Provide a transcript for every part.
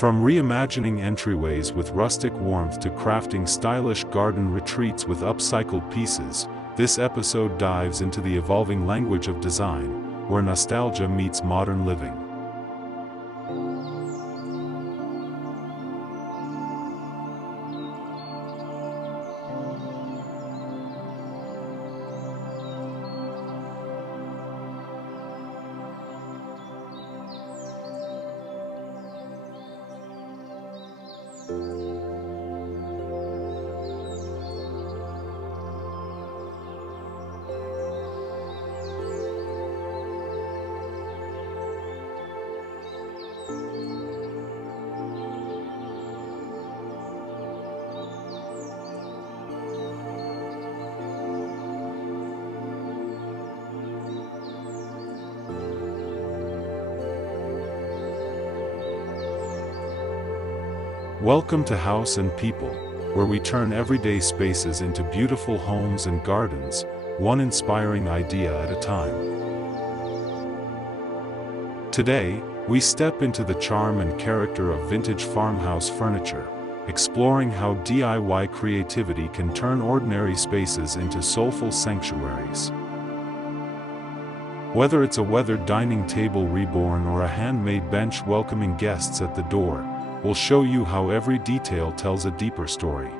From reimagining entryways with rustic warmth to crafting stylish garden retreats with upcycled pieces, this episode dives into the evolving language of design, where nostalgia meets modern living. Welcome to House and People, where we turn everyday spaces into beautiful homes and gardens, one inspiring idea at a time. Today, we step into the charm and character of vintage farmhouse furniture, exploring how DIY creativity can turn ordinary spaces into soulful sanctuaries. Whether it's a weathered dining table reborn or a handmade bench welcoming guests at the door, we'll show you how every detail tells a deeper story.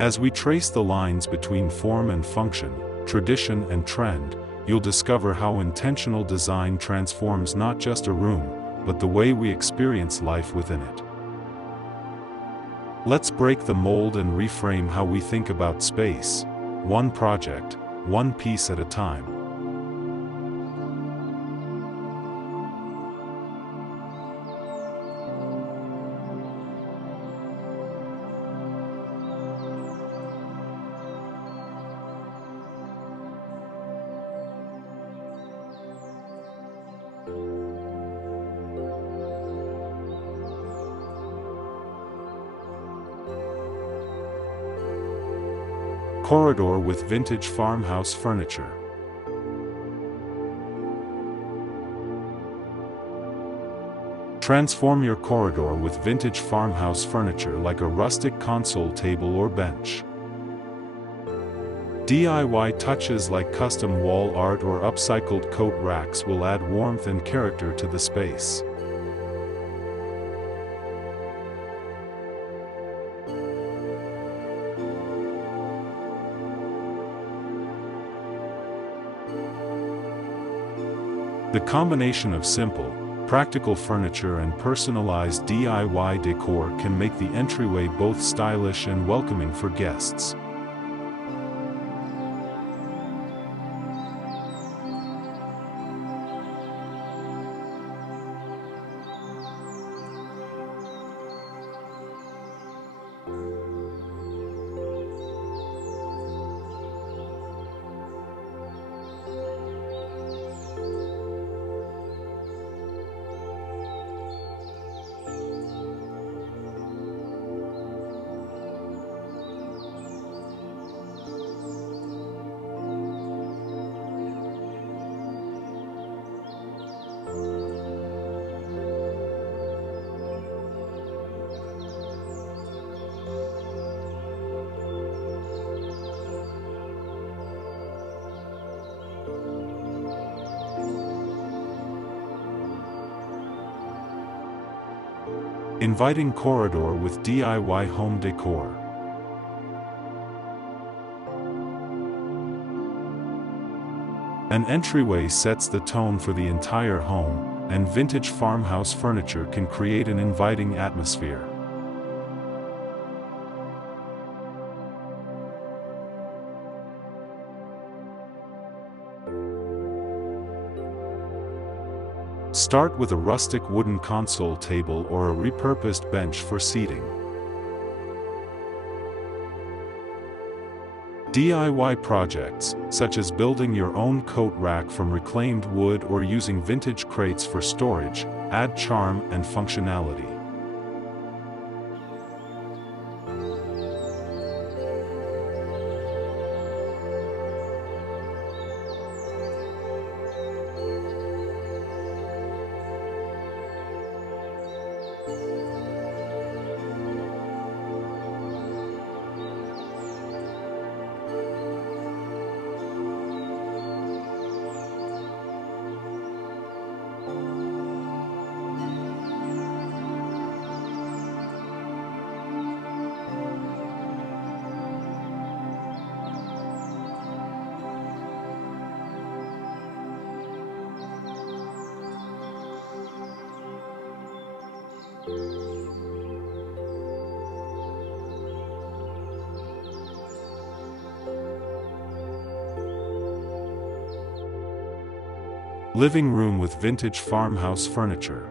As we trace the lines between form and function, tradition and trend, you'll discover how intentional design transforms not just a room, but the way we experience life within it. Let's break the mold and reframe how we think about space, one project, one piece at a time. Corridor with vintage farmhouse furniture. Transform your corridor with vintage farmhouse furniture like a rustic console table or bench. DIY touches like custom wall art or upcycled coat racks will add warmth and character to the space. The combination of simple, practical furniture and personalized DIY decor can make the entryway both stylish and welcoming for guests. Inviting corridor with DIY home decor. An entryway sets the tone for the entire home, and vintage farmhouse furniture can create an inviting atmosphere. Start with a rustic wooden console table or a repurposed bench for seating. DIY projects, such as building your own coat rack from reclaimed wood or using vintage crates for storage, add charm and functionality. Living room with vintage farmhouse furniture.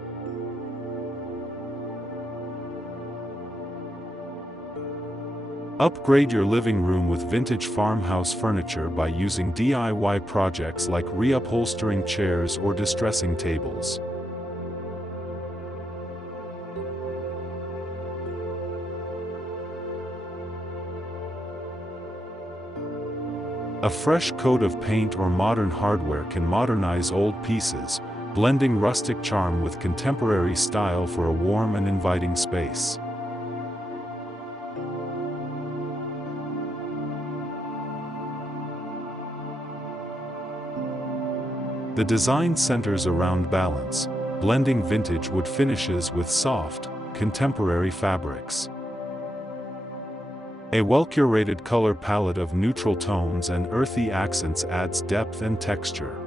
Upgrade your living room with vintage farmhouse furniture by using DIY projects like reupholstering chairs or distressing tables. A fresh coat of paint or modern hardware can modernize old pieces, blending rustic charm with contemporary style for a warm and inviting space. The design centers around balance, blending vintage wood finishes with soft, contemporary fabrics. A well-curated color palette of neutral tones and earthy accents adds depth and texture.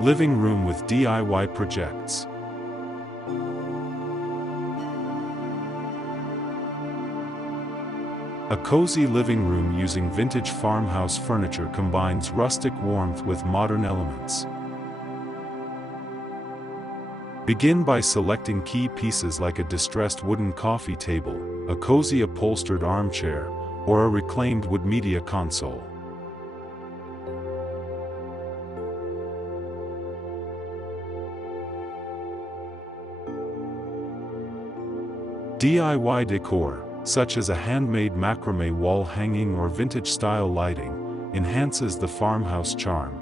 Living room with DIY projects. A cozy living room using vintage farmhouse furniture combines rustic warmth with modern elements. Begin by selecting key pieces like a distressed wooden coffee table, a cozy upholstered armchair, or a reclaimed wood media console. DIY decor, such as a handmade macrame wall hanging or vintage-style lighting, enhances the farmhouse charm.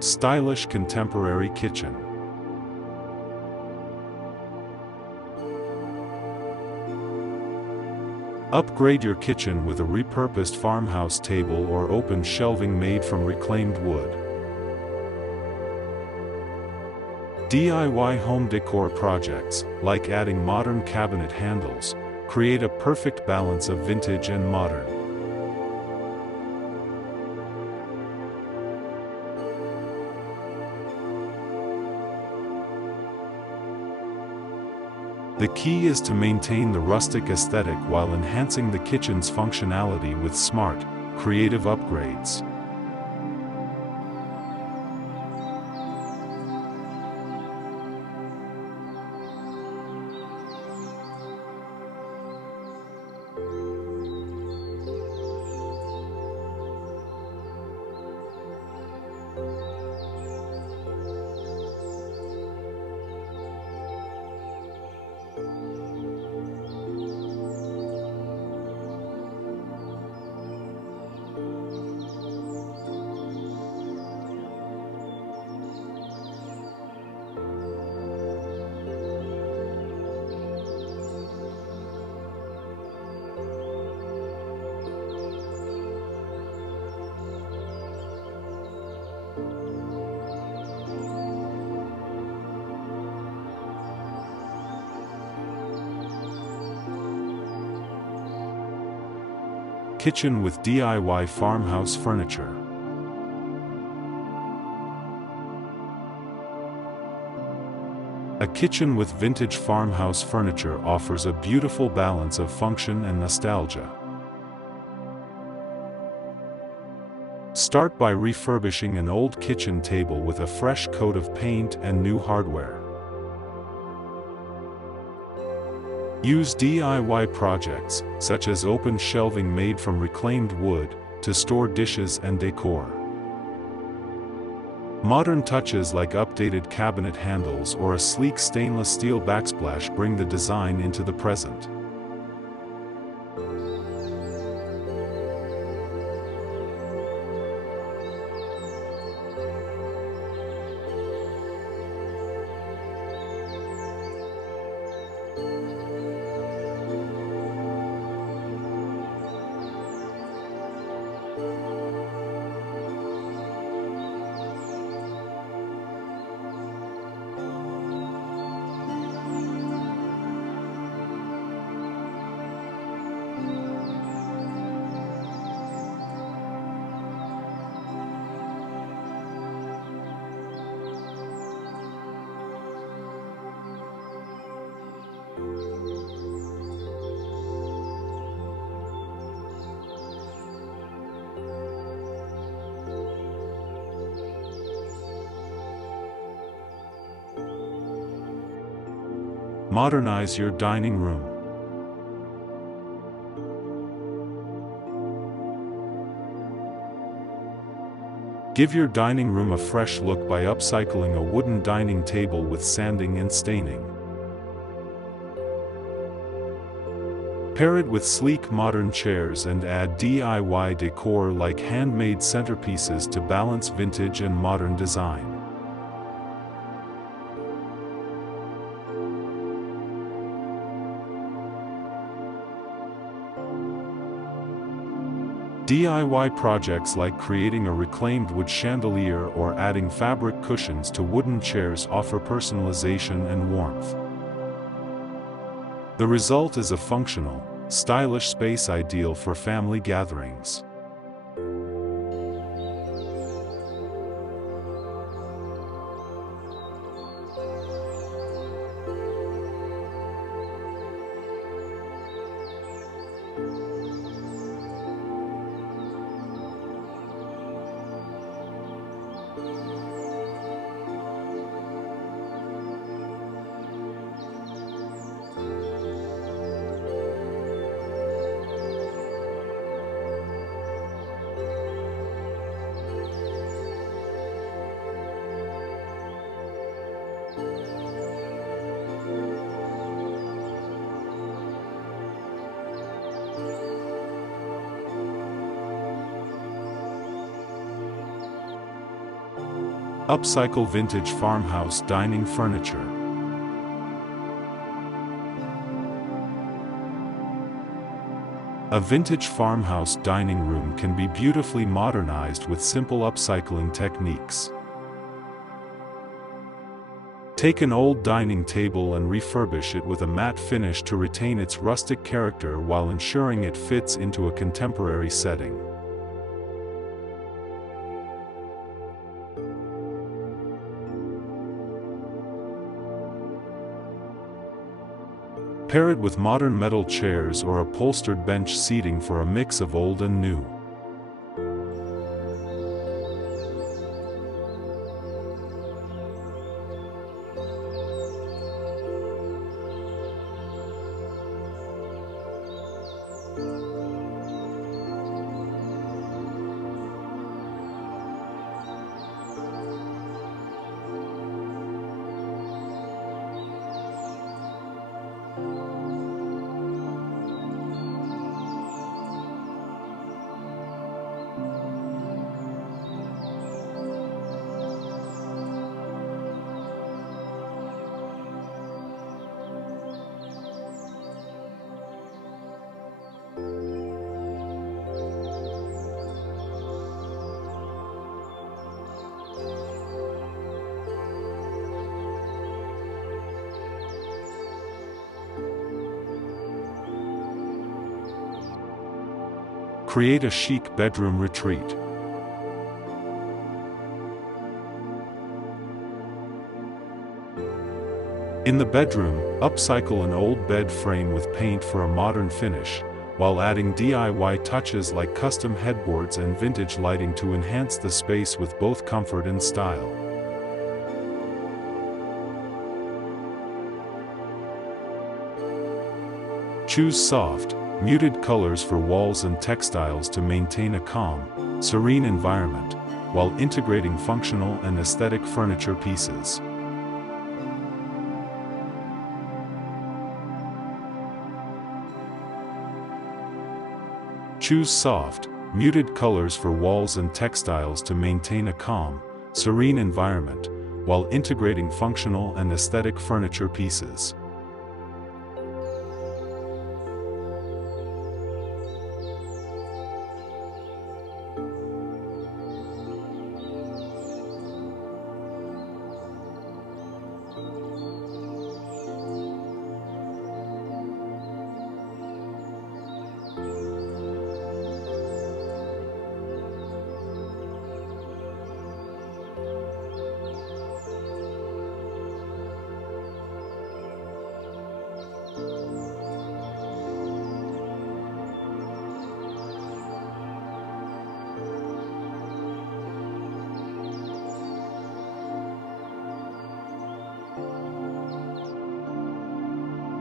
Stylish contemporary kitchen. Upgrade your kitchen with a repurposed farmhouse table or open shelving made from reclaimed wood. DIY home decor projects, like adding modern cabinet handles, create a perfect balance of vintage and modern. The key is to maintain the rustic aesthetic while enhancing the kitchen's functionality with smart, creative upgrades. Kitchen with DIY farmhouse furniture. A kitchen with vintage farmhouse furniture offers a beautiful balance of function and nostalgia. Start by refurbishing an old kitchen table with a fresh coat of paint and new hardware. Use DIY projects, such as open shelving made from reclaimed wood, to store dishes and decor. Modern touches like updated cabinet handles or a sleek stainless steel backsplash bring the design into the present. Modernize your dining room. Give your dining room a fresh look by upcycling a wooden dining table with sanding and staining. Pair it with sleek modern chairs and add DIY decor like handmade centerpieces to balance vintage and modern design. DIY projects like creating a reclaimed wood chandelier or adding fabric cushions to wooden chairs offer personalization and warmth. The result is a functional, stylish space ideal for family gatherings. Upcycle vintage farmhouse dining furniture. A vintage farmhouse dining room can be beautifully modernized with simple upcycling techniques. Take an old dining table and refurbish it with a matte finish to retain its rustic character while ensuring it fits into a contemporary setting. Pair it with modern metal chairs or upholstered bench seating for a mix of old and new. Create a chic bedroom retreat. In the bedroom, upcycle an old bed frame with paint for a modern finish, while adding DIY touches like custom headboards and vintage lighting to enhance the space with both comfort and style. Choose soft, muted colors for walls and textiles to maintain a calm, serene environment, while integrating functional and aesthetic furniture pieces. Choose soft, muted colors for walls and textiles to maintain a calm, serene environment, while integrating functional and aesthetic furniture pieces.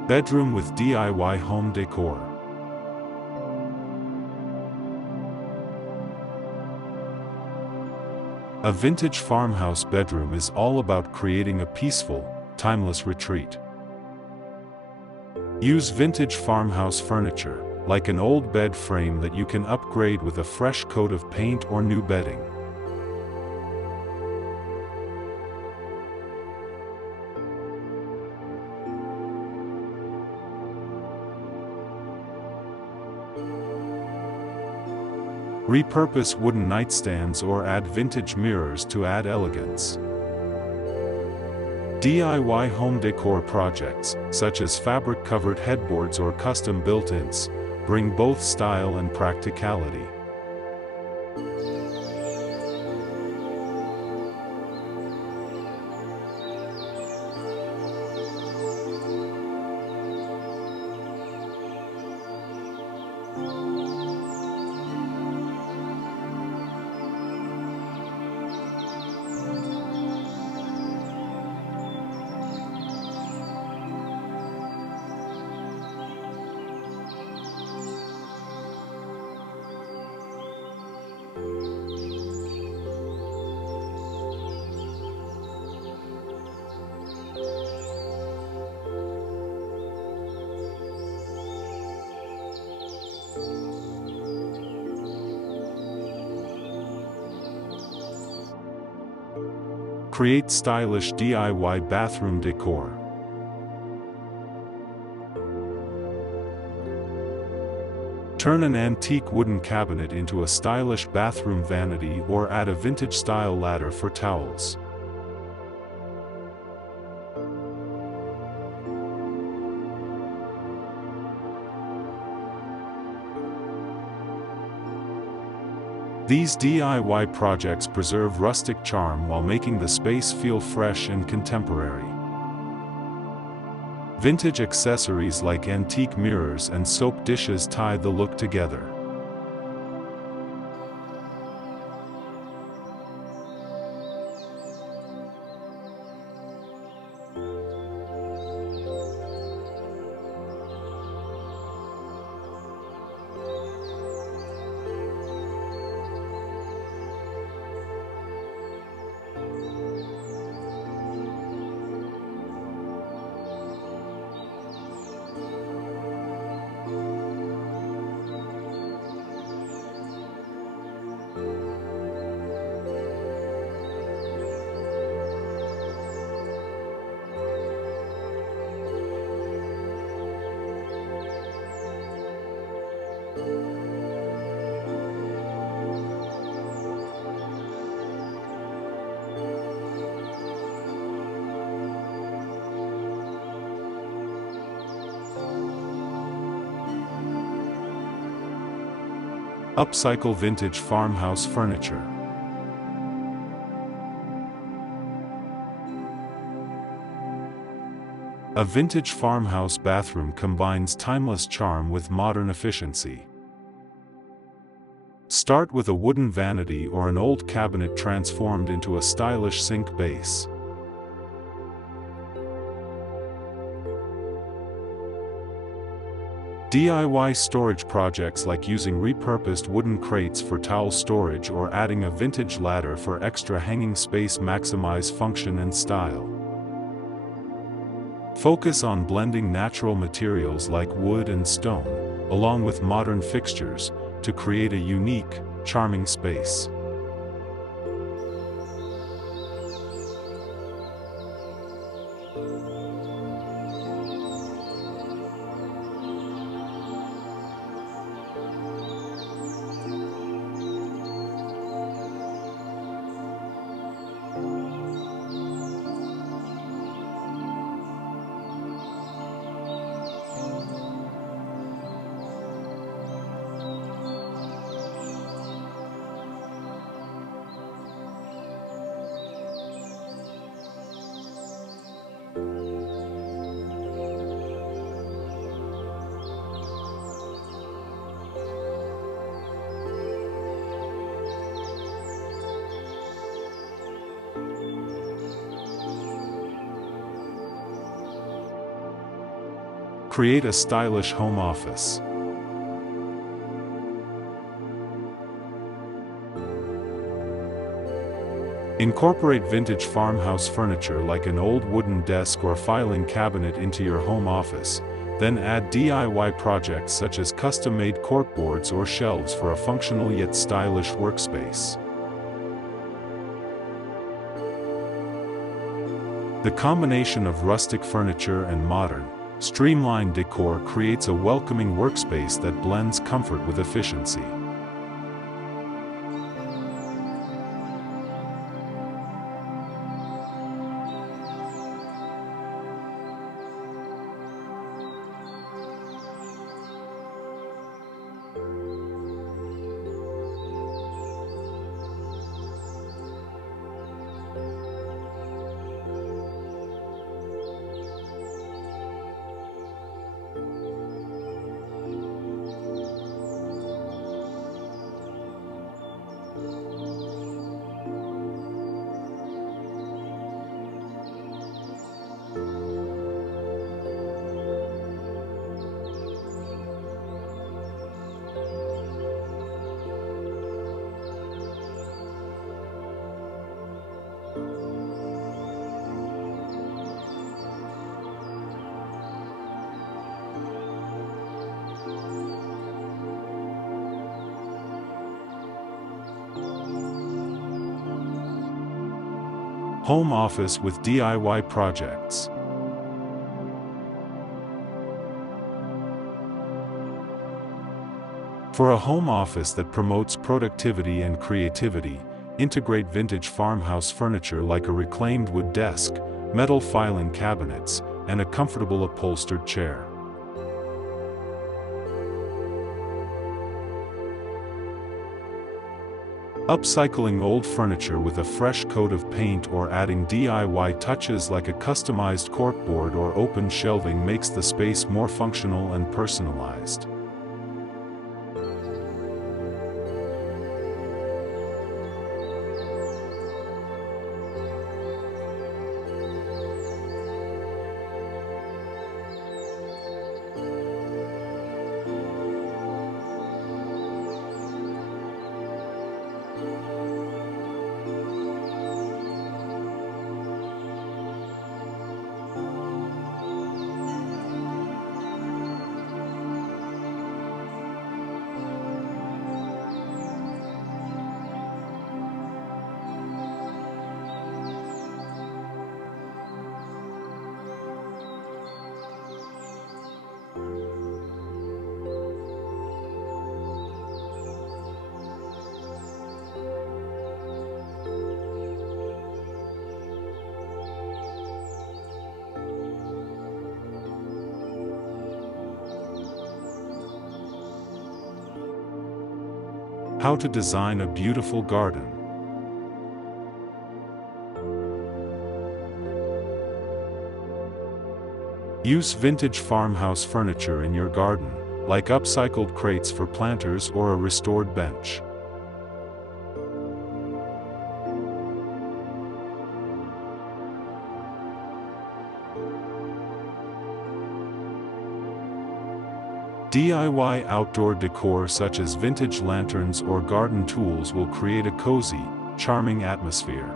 Bedroom with DIY home decor. A vintage farmhouse bedroom is all about creating a peaceful, timeless retreat. Use vintage farmhouse furniture, like an old bed frame that you can upgrade with a fresh coat of paint or new bedding. Repurpose wooden nightstands or add vintage mirrors to add elegance. DIY home decor projects, such as fabric-covered headboards or custom built-ins, bring both style and practicality. Create stylish DIY bathroom decor. Turn an antique wooden cabinet into a stylish bathroom vanity or add a vintage-style ladder for towels. These DIY projects preserve rustic charm while making the space feel fresh and contemporary. Vintage accessories like antique mirrors and soap dishes tie the look together. Upcycle vintage farmhouse furniture. A vintage farmhouse bathroom combines timeless charm with modern efficiency. Start with a wooden vanity or an old cabinet transformed into a stylish sink base. DIY storage projects like using repurposed wooden crates for towel storage or adding a vintage ladder for extra hanging space maximize function and style. Focus on blending natural materials like wood and stone, along with modern fixtures, to create a unique, charming space. Create a stylish home office. Incorporate vintage farmhouse furniture like an old wooden desk or filing cabinet into your home office, then add DIY projects such as custom-made corkboards or shelves for a functional yet stylish workspace. The combination of rustic furniture and modern, streamlined decor creates a welcoming workspace that blends comfort with efficiency. Home office with DIY projects. For a home office that promotes productivity and creativity, integrate vintage farmhouse furniture like a reclaimed wood desk, metal filing cabinets, and a comfortable upholstered chair. Upcycling old furniture with a fresh coat of paint or adding DIY touches like a customized corkboard or open shelving makes the space more functional and personalized. How to design a beautiful garden. Use vintage farmhouse furniture in your garden, like upcycled crates for planters or a restored bench. DIY outdoor decor such as vintage lanterns or garden tools will create a cozy, charming atmosphere.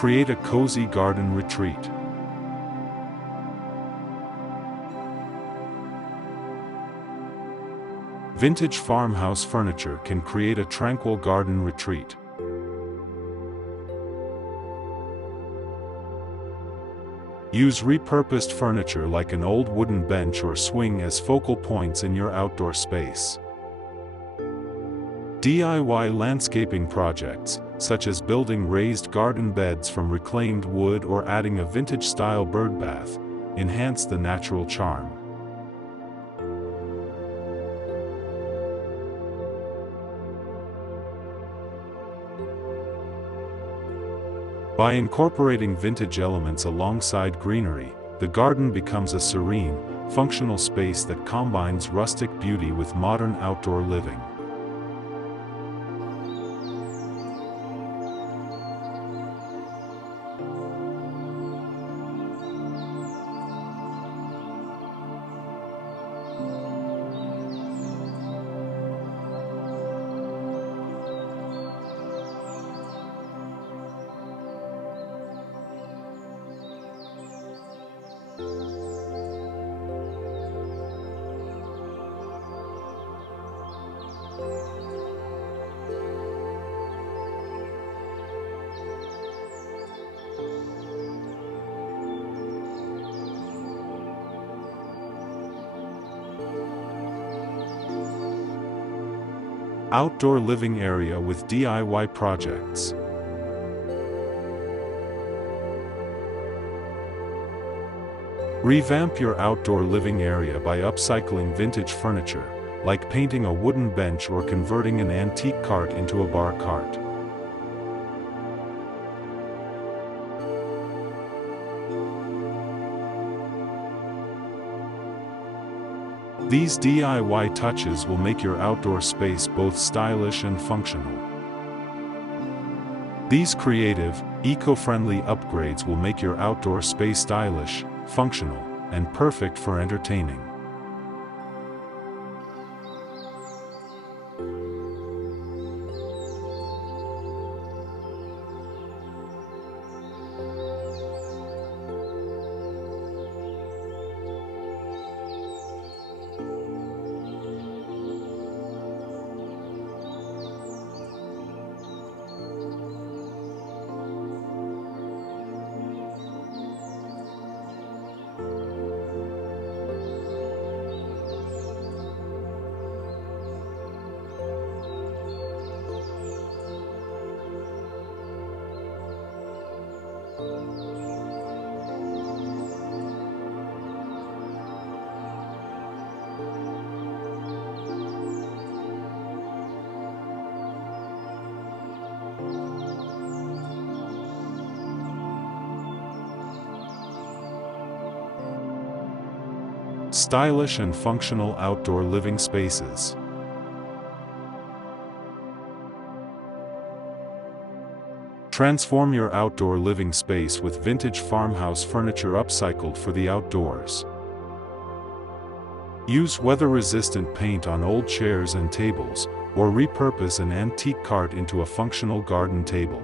Create a cozy garden retreat. Vintage farmhouse furniture can create a tranquil garden retreat. Use repurposed furniture like an old wooden bench or swing as focal points in your outdoor space. DIY landscaping projects, such as building raised garden beds from reclaimed wood or adding a vintage-style birdbath, enhance the natural charm. By incorporating vintage elements alongside greenery, the garden becomes a serene, functional space that combines rustic beauty with modern outdoor living. Outdoor living area with DIY projects. Revamp your outdoor living area by upcycling vintage furniture, like painting a wooden bench or converting an antique cart into a bar cart. These DIY touches will make your outdoor space both stylish and functional. These creative, eco-friendly upgrades will make your outdoor space stylish, functional, and perfect for entertaining. Stylish and functional outdoor living spaces. Transform your outdoor living space with vintage farmhouse furniture upcycled for the outdoors. Use weather-resistant paint on old chairs and tables, or repurpose an antique cart into a functional garden table.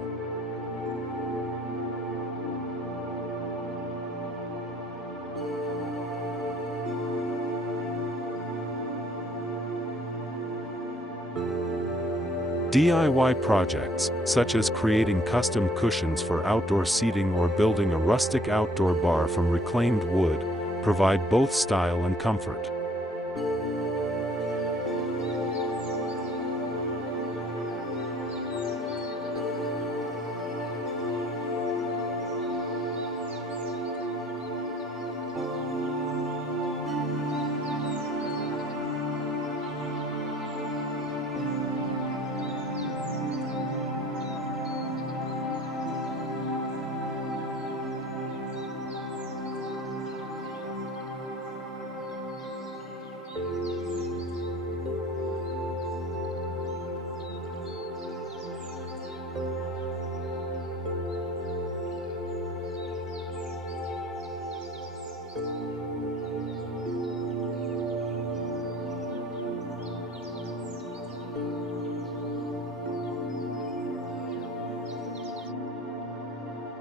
DIY projects, such as creating custom cushions for outdoor seating or building a rustic outdoor bar from reclaimed wood, provide both style and comfort.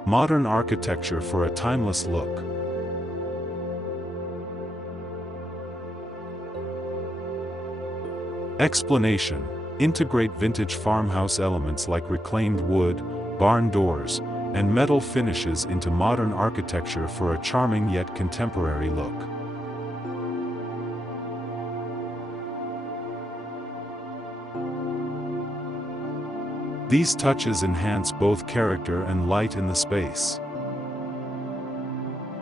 Modern architecture for a timeless look. Explanation: integrate vintage farmhouse elements like reclaimed wood, barn doors, and metal finishes into modern architecture for a charming yet contemporary look. These touches enhance both character and light in the space.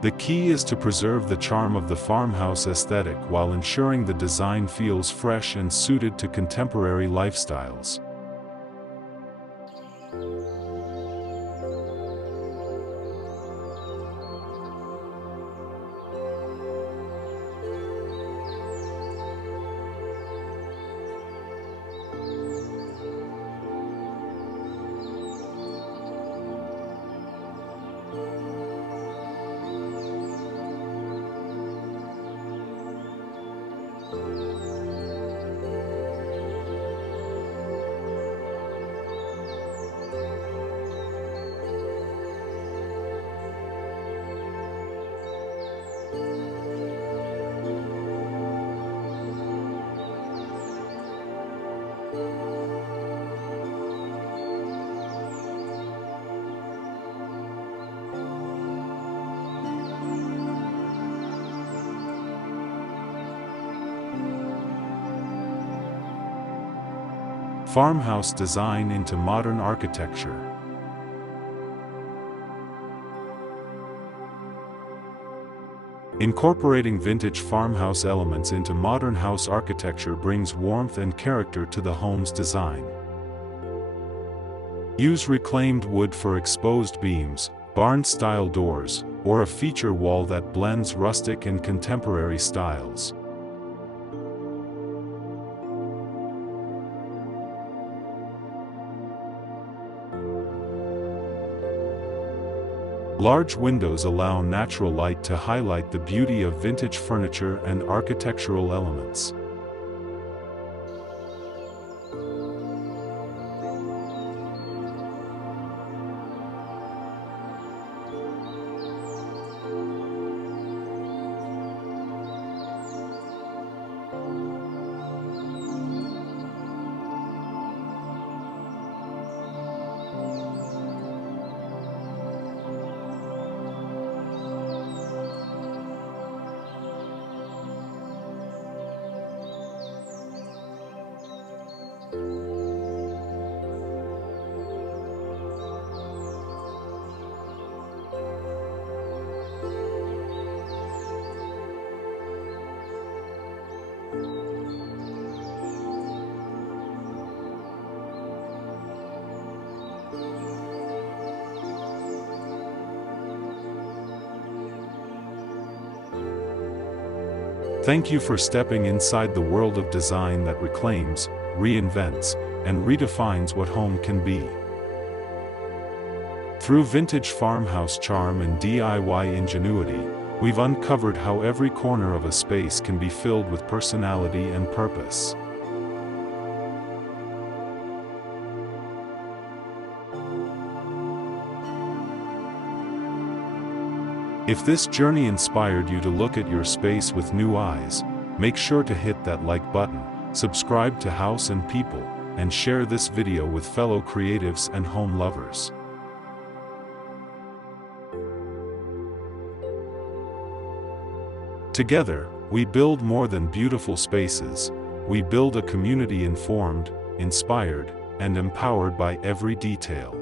The key is to preserve the charm of the farmhouse aesthetic while ensuring the design feels fresh and suited to contemporary lifestyles. Farmhouse design into modern architecture. Incorporating vintage farmhouse elements into modern house architecture brings warmth and character to the home's design. Use reclaimed wood for exposed beams, barn-style doors, or a feature wall that blends rustic and contemporary styles. Large windows allow natural light to highlight the beauty of vintage furniture and architectural elements. Thank you for stepping inside the world of design that reclaims, reinvents, and redefines what home can be. Through vintage farmhouse charm and DIY ingenuity, we've uncovered how every corner of a space can be filled with personality and purpose. If this journey inspired you to look at your space with new eyes, make sure to hit that like button, subscribe to House and People, and share this video with fellow creatives and home lovers. Together, we build more than beautiful spaces. We build a community informed, inspired, and empowered by every detail.